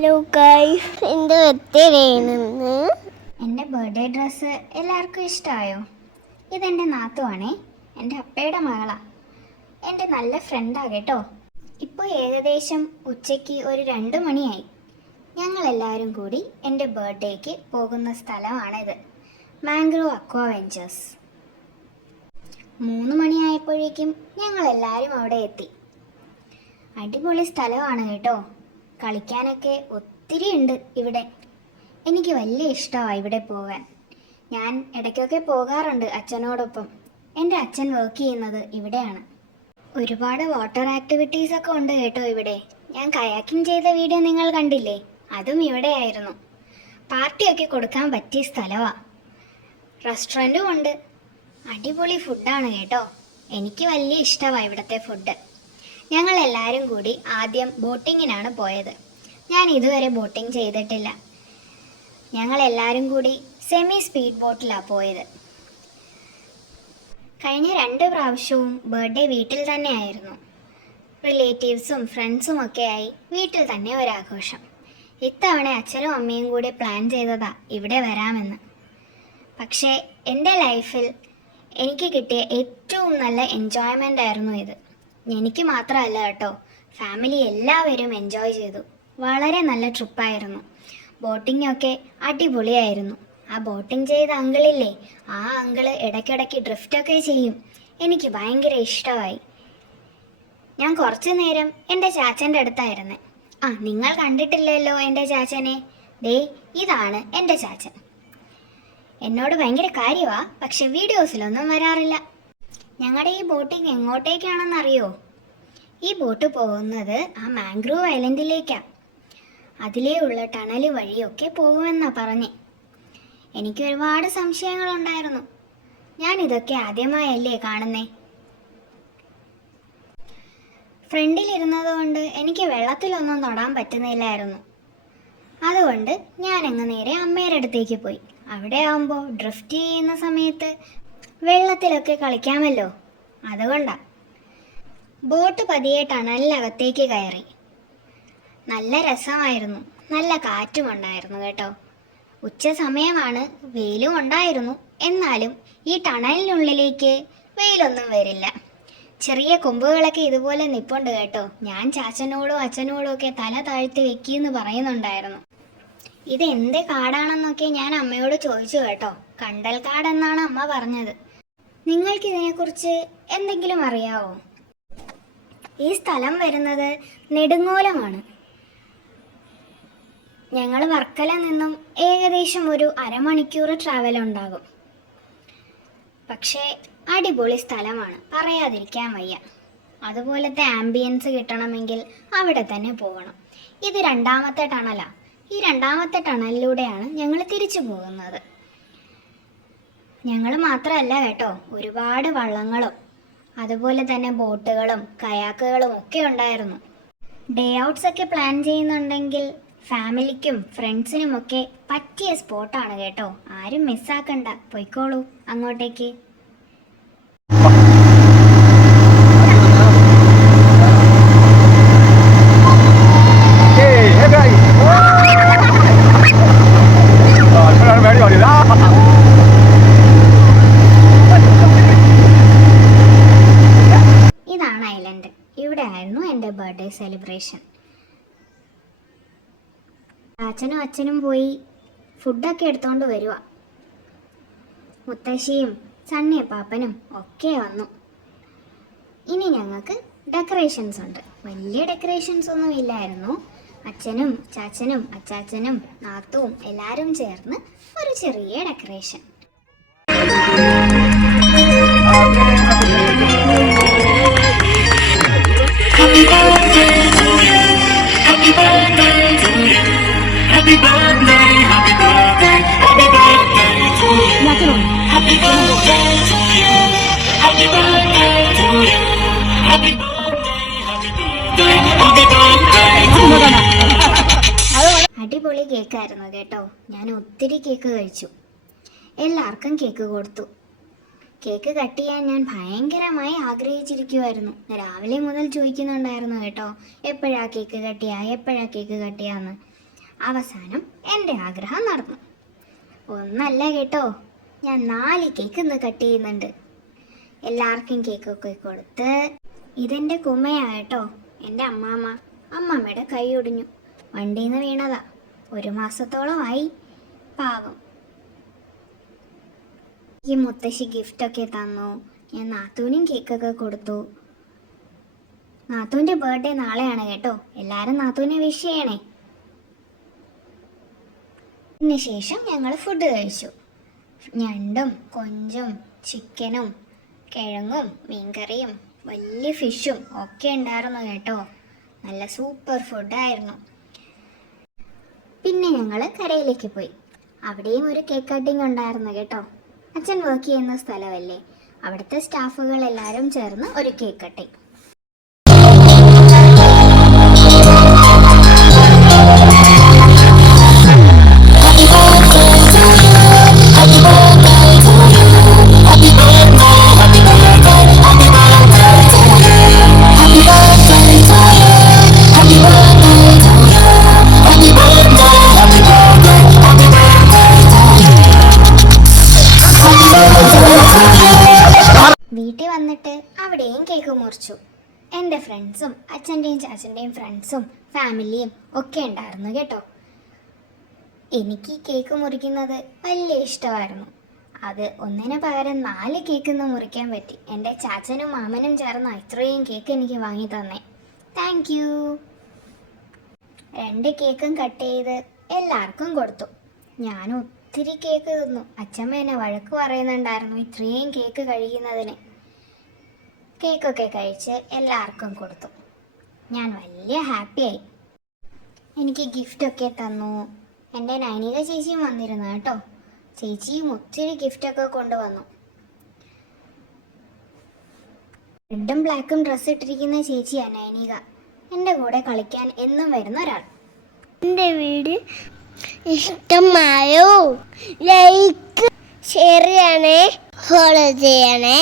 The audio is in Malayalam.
ഹലോ ഗൈസ്, എൻ്റെ ബർത്ത്ഡേയാണെന്ന്. എൻ്റെ ബർത്ത്ഡേ ഡ്രസ്സ് എല്ലാവർക്കും ഇഷ്ടമായോ? ഇതെൻ്റെ നാത്തുവാണേ, എൻ്റെ അപ്പയുടെ മകളാ, എൻ്റെ നല്ല ഫ്രണ്ടാണ് കേട്ടോ. ഇപ്പോൾ ഏകദേശം ഉച്ചയ്ക്ക് ഒരു 2 മണിയായി. ഞങ്ങളെല്ലാവരും കൂടി എൻ്റെ ബർത്ത്ഡേക്ക് പോകുന്ന സ്ഥലമാണിത്, മാംഗ്രോ അക്വാ വെഞ്ചേഴ്സ്. 3 മണിയായപ്പോഴേക്കും ഞങ്ങളെല്ലാവരും അവിടെ എത്തി. അടിപൊളി സ്ഥലമാണ് കേട്ടോ. കളിക്കാനൊക്കെ ഒത്തിരി ഉണ്ട് ഇവിടെ. എനിക്ക് വലിയ ഇഷ്ടമാണ് ഇവിടെ പോകാൻ. ഞാൻ ഇടയ്ക്കൊക്കെ പോകാറുണ്ട് അച്ഛനോടൊപ്പം. എൻ്റെ അച്ഛൻ വർക്ക് ചെയ്യുന്നത് ഇവിടെയാണ്. ഒരുപാട് വാട്ടർ ആക്ടിവിറ്റീസൊക്കെ ഉണ്ട് കേട്ടോ ഇവിടെ. ഞാൻ കയാക്കിംഗ് ചെയ്ത വീഡിയോ നിങ്ങൾ കണ്ടില്ലേ? അതും ഇവിടെയായിരുന്നു. പാർട്ടിയൊക്കെ കൊടുക്കാൻ പറ്റിയ സ്ഥലമാണ്. റെസ്റ്റോറൻറ്റും ഉണ്ട്. അടിപൊളി ഫുഡാണ് കേട്ടോ. എനിക്ക് വലിയ ഇഷ്ടമാണ് ഇവിടുത്തെ ഫുഡ്. ഞങ്ങൾ എല്ലാവരും കൂടി ആദ്യം ബോട്ടിങ്ങിനാണ് പോയത്. ഞാൻ ഇതുവരെ ബോട്ടിങ് ചെയ്തിട്ടില്ല. ഞങ്ങൾ എല്ലാവരും കൂടി സെമി സ്പീഡ് ബോട്ടിലാണ് പോയത്. കഴിഞ്ഞ 2 പ്രാവശ്യവും ബർത്ത്ഡേ വീട്ടിൽ തന്നെ ആയിരുന്നു. റിലേറ്റീവ്സും ഫ്രണ്ട്സും ഒക്കെ ആയി വീട്ടിൽ തന്നെ ഒരാഘോഷം. ഇത്തവണ അച്ഛനും അമ്മയും കൂടി പ്ലാൻ ചെയ്തതാ ഇവിടെ വരാമെന്ന്. പക്ഷേ എൻ്റെ ലൈഫിൽ എനിക്ക് കിട്ടിയ ഏറ്റവും നല്ല എൻജോയ്മെൻ്റ് ആയിരുന്നു ഇത്. എനിക്ക് മാത്രമല്ല കേട്ടോ, ഫാമിലി എല്ലാവരും എൻജോയ് ചെയ്തു. വളരെ നല്ല ട്രിപ്പായിരുന്നു. ബോട്ടിങ്ങൊക്കെ അടിപൊളിയായിരുന്നു. ആ ബോട്ടിങ് ചെയ്ത അങ്കിളില്ലേ, ആ അങ്കിള് ഇടയ്ക്കിടയ്ക്ക് ഡ്രിഫ്റ്റൊക്കെ ചെയ്യും. എനിക്ക് ഭയങ്കര ഇഷ്ടമായി. ഞാൻ കുറച്ച് നേരം എൻ്റെ ചാച്ചൻ്റെ അടുത്തായിരുന്നു. നിങ്ങൾ കണ്ടിട്ടില്ലല്ലോ എൻ്റെ ചാച്ചനെ. ദേ ഇതാണ് എൻ്റെ ചാച്ചൻ. എന്നോട് ഭയങ്കര കാര്യമാണ്, പക്ഷെ വീഡിയോസിലൊന്നും വരാറില്ല. ഞങ്ങളുടെ ഈ ബോട്ടിങ് എങ്ങോട്ടേക്കാണെന്നറിയോ? ഈ ബോട്ട് പോകുന്നത് ആ മാംഗ്രൂവ് ഐലൻഡിലേക്കാണ്. അതിലേ ഉള്ള ടണൽ വഴിയൊക്കെ പോകുമെന്നാണ് പറഞ്ഞേ. എനിക്ക് ഒരുപാട് സംശയങ്ങളുണ്ടായിരുന്നു. ഞാൻ ഇതൊക്കെ ആദ്യമായല്ലേ കാണുന്നേ. ഫ്രണ്ടിലിരുന്നത് കൊണ്ട് എനിക്ക് വെള്ളത്തിലൊന്നും തൊടാൻ പറ്റുന്നില്ലായിരുന്നു. അതുകൊണ്ട് ഞാനങ്ങ് നേരെ അമ്മയുടെ അടുത്തേക്ക് പോയി. അവിടെ ആകുമ്പോൾ ഡ്രിഫ്റ്റ് ചെയ്യുന്ന സമയത്ത് വെള്ളത്തിലൊക്കെ കളിക്കാമല്ലോ, അതുകൊണ്ടാണ്. ബോട്ട് പതിയെ ടണലിനകത്തേക്ക് കയറി. നല്ല രസമായിരുന്നു. നല്ല കാറ്റും ഉണ്ടായിരുന്നു കേട്ടോ. ഉച്ച സമയമാണ്, വെയിലും ഉണ്ടായിരുന്നു. എന്നാലും ഈ ടണലിനുള്ളിലേക്ക് വെയിലൊന്നും വരില്ല. ചെറിയ കൊമ്പുകളൊക്കെ ഇതുപോലെ നിപ്പുണ്ട് കേട്ടോ. ഞാൻ ചാച്ചനോടും അച്ഛനോടും ഒക്കെ തല താഴ്ത്തി വെക്കിയെന്ന് പറയുന്നുണ്ടായിരുന്നു. ഇത് എന്ത് കാടാണെന്നൊക്കെ ഞാൻ അമ്മയോട് ചോദിച്ചു കേട്ടോ. കണ്ടൽ കാടെന്നാണ് അമ്മ പറഞ്ഞത്. നിങ്ങൾക്കിതിനെക്കുറിച്ച് എന്തെങ്കിലും അറിയാവോ? ഈ സ്ഥലം വരുന്നത് നെടുങ്ങോലമാണ്. ഞങ്ങൾ വർക്കല നിന്നും ഏകദേശം ഒരു 1/2 മണിക്കൂർ ട്രാവൽ ഉണ്ടാകും. പക്ഷേ അടിപൊളി സ്ഥലമാണ്, പറയാതിരിക്കാൻ വയ്യ. അതുപോലത്തെ ആംബിയൻസ് കിട്ടണമെങ്കിൽ അവിടെ തന്നെ പോകണം. ഇത് 2ാമത്തെ ടണലാണ്. ഈ 2ാമത്തെ ടണലിലൂടെയാണ് ഞങ്ങൾ തിരിച്ചു പോകുന്നത്. ഞങ്ങൾ മാത്രമല്ല കേട്ടോ, ഒരുപാട് വള്ളങ്ങളും അതുപോലെ തന്നെ ബോട്ടുകളും കയാക്കുകളും ഒക്കെ ഉണ്ടായിരുന്നു. ഡേ ഔട്ട്സ് ഒക്കെ പ്ലാൻ ചെയ്യുന്നുണ്ടെങ്കിൽ ഫാമിലിക്കും ഫ്രണ്ട്സിനുമൊക്കെ പറ്റിയ സ്പോട്ടാണ് കേട്ടോ. ആരും മിസ്സാക്കണ്ട, പോയിക്കോളൂ അങ്ങോട്ടേക്ക്. ഇതാണ് ഐലൻഡ്. ഇവിടെ ആയിരുന്നു എൻ്റെ ബർത്ത്ഡേ സെലിബ്രേഷൻ. അച്ഛനും അച്ഛനും പോയി ഫുഡൊക്കെ എടുത്തോണ്ട് വരുക. മുത്തശ്ശിയും സണ്ണിയപ്പാപ്പനും ഒക്കെ വന്നു. ഇനി ഞങ്ങൾക്ക് ഡെക്കറേഷൻസ് ഉണ്ട്. വലിയ ഡെക്കറേഷൻസ് ഒന്നും ഇല്ലായിരുന്നു. അച്ഛനും ചാച്ചനും അച്ചാച്ചനും നാത്തുവും എല്ലാവരും ചേർന്ന് ഒരു ചെറിയ decoration. Happy birthday to you. Happy birthday to you. Happy birthday, happy birthday, happy birthday to you. Happy birthday to you. Happy birthday to you. Happy birthday, happy birthday, happy birthday to you. അടിപൊളി കേക്കായിരുന്നു കേട്ടോ. ഞാൻ ഒത്തിരി കേക്ക് കഴിച്ചു. എല്ലാവർക്കും കേക്ക് കൊടുത്തു. കേക്ക് കട്ട് ചെയ്യാൻ ഞാൻ ഭയങ്കരമായി ആഗ്രഹിച്ചിരിക്കുമായിരുന്നു. രാവിലെ മുതൽ ചോദിക്കുന്നുണ്ടായിരുന്നു കേട്ടോ, എപ്പോഴാ കേക്ക് കട്ട് ചെയ്യുക. അവസാനം എൻ്റെ ആഗ്രഹം നടന്നു. ഒന്നല്ല കേട്ടോ, ഞാൻ 4 കേക്ക് ഇന്ന് കട്ട് ചെയ്യുന്നുണ്ട്. എല്ലാവർക്കും കേക്കൊക്കെ കൊടുത്ത്. ഇതെൻ്റെ കുമ്മയാ കേട്ടോ, എൻ്റെ അമ്മാമ്മയുടെ കൈ ഒടിഞ്ഞു, വണ്ടിയിൽ നിന്ന് വീണതാ. 1 മാസത്തോളമായി. പാവം. ഈ മുത്തശ്ശി ഗിഫ്റ്റൊക്കെ തന്നു. ഞാൻ നാത്തൂനും കേക്കൊക്കെ കൊടുത്തു. നാത്തൂൻ്റെ ബർത്ത്ഡേ നാളെയാണ് കേട്ടോ, എല്ലാവരും നാത്തൂനെ വിഷ് ചെയ്യണേ. ഇതിന് ശേഷം ഞങ്ങൾ ഫുഡ് കഴിച്ചു. ഞണ്ടും കൊഞ്ചും ചിക്കനും കിഴങ്ങും മീൻകറിയും വലിയ ഫിഷും ഒക്കെ ഉണ്ടായിരുന്നു കേട്ടോ. നല്ല സൂപ്പർ ഫുഡായിരുന്നു. പിന്നെ ഞങ്ങൾ കരയിലേക്ക് പോയി. അവിടെയും ഒരു കേക്ക് കട്ടിങ് ഉണ്ടായിരുന്നു കേട്ടോ. അച്ഛൻ വർക്ക് ചെയ്യുന്ന സ്ഥലമല്ലേ, അവിടുത്തെ സ്റ്റാഫുകൾ എല്ലാവരും ചേർന്ന് ഒരു കേക്ക് കട്ടിങ്. വീട്ടിൽ വന്നിട്ട് അവിടെയും കേക്ക് മുറിച്ചു. എൻ്റെ ഫ്രണ്ട്സും അച്ഛൻ്റെയും ചാച്ചൻ്റെയും ഫ്രണ്ട്സും ഫാമിലിയും ഒക്കെ ഉണ്ടായിരുന്നു കേട്ടോ. എനിക്ക് കേക്ക് മുറിക്കുന്നത് വലിയ ഇഷ്ടമായിരുന്നു. അത് ഒന്നിന് പകരം 4 കേക്ക് ഇന്ന് മുറിക്കാൻ പറ്റി. എൻ്റെ ചാച്ചനും മാമനും ചേർന്ന് ഇത്രയും കേക്ക് എനിക്ക് വാങ്ങി തന്നേ. Thank you. 2 കേക്കും കട്ട് ചെയ്ത് എല്ലാവർക്കും കൊടുത്തു. ഞാൻ ഒത്തിരി കേക്ക് തിന്നു. അച്ഛമ്മ എന്നെ വഴക്ക് പറയുന്നുണ്ടായിരുന്നു ഇത്രയും കേക്ക് കഴിക്കുന്നതിന്. കേക്കൊക്കെ കഴിച്ച് എല്ലാവർക്കും കൊടുത്തു. ഞാൻ വലിയ ഹാപ്പിയായി. എനിക്ക് ഗിഫ്റ്റൊക്കെ തന്നു. എൻ്റെ നൈനിക ചേച്ചിയും വന്നിരുന്നു കേട്ടോ. ചേച്ചിയും ഒത്തിരി ഗിഫ്റ്റൊക്കെ കൊണ്ടുവന്നു. റെഡും ബ്ലാക്കും ഡ്രസ്സ് ഇട്ടിരിക്കുന്ന ചേച്ചിയാണ് നൈനിക. എൻ്റെ കൂടെ കളിക്കാൻ എന്നും വരുന്ന ഒരാൾ. എൻ്റെ വീട് ഇഷ്ടമായോ? ലൈക്ക്, ഷെയർ ചെയ്യണേ, ഫോളോ ചെയ്യണേ.